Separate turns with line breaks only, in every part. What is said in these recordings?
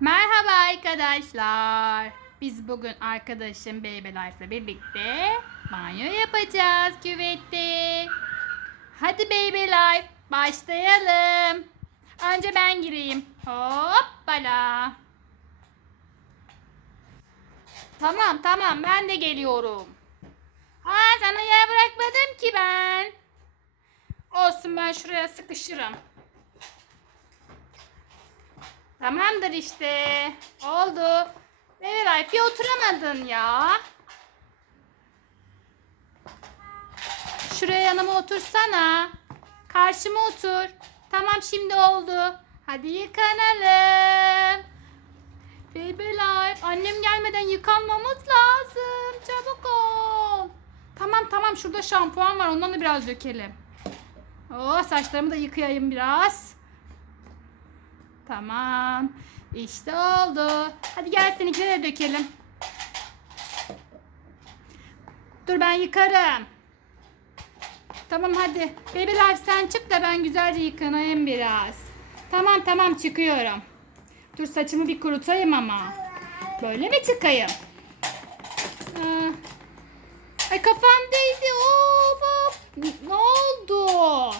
Merhaba arkadaşlar. Biz bugün arkadaşım Baby Life ile birlikte banyo yapacağız küvette. Hadi Baby Life başlayalım. Önce ben gireyim. Hoppala. Tamam tamam ben de geliyorum. Aa sana yer bırakmadım ki ben. Olsun ben şuraya sıkışırım. Tamamdır işte. Oldu. Alp bir oturamadın ya. Şuraya yanıma otursana. Karşıma otur. Tamam şimdi oldu. Hadi yıkanalım. Life. Annem gelmeden yıkanmamız lazım. Çabuk ol. Tamam tamam şurada şampuan var. Ondan da biraz dökelim. Oh saçlarımı da yıkayayım biraz. Tamam. İşte oldu. Hadi gel seninkini de dökelim. Dur ben yıkarım. Tamam hadi. Baby Life sen çık da ben güzelce yıkanayım biraz. Tamam tamam çıkıyorum. Dur saçımı bir kurutayım ama. Böyle mi çıkayım? Ay kafam değdi. Of, of. Ne oldu?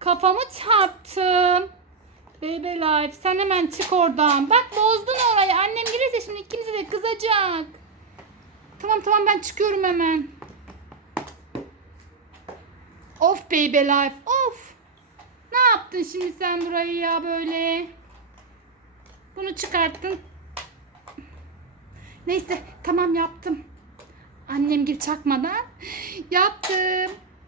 Kafamı çarptım. Baby Life sen hemen çık oradan. Bak bozdun orayı. Annem gelirse şimdi ikimize de kızacak. Tamam tamam ben çıkıyorum hemen. Of Baby Life of. Ne yaptın şimdi sen burayı ya böyle? Bunu çıkarttın. Neyse tamam yaptım. Annem gir çakmadan yaptım.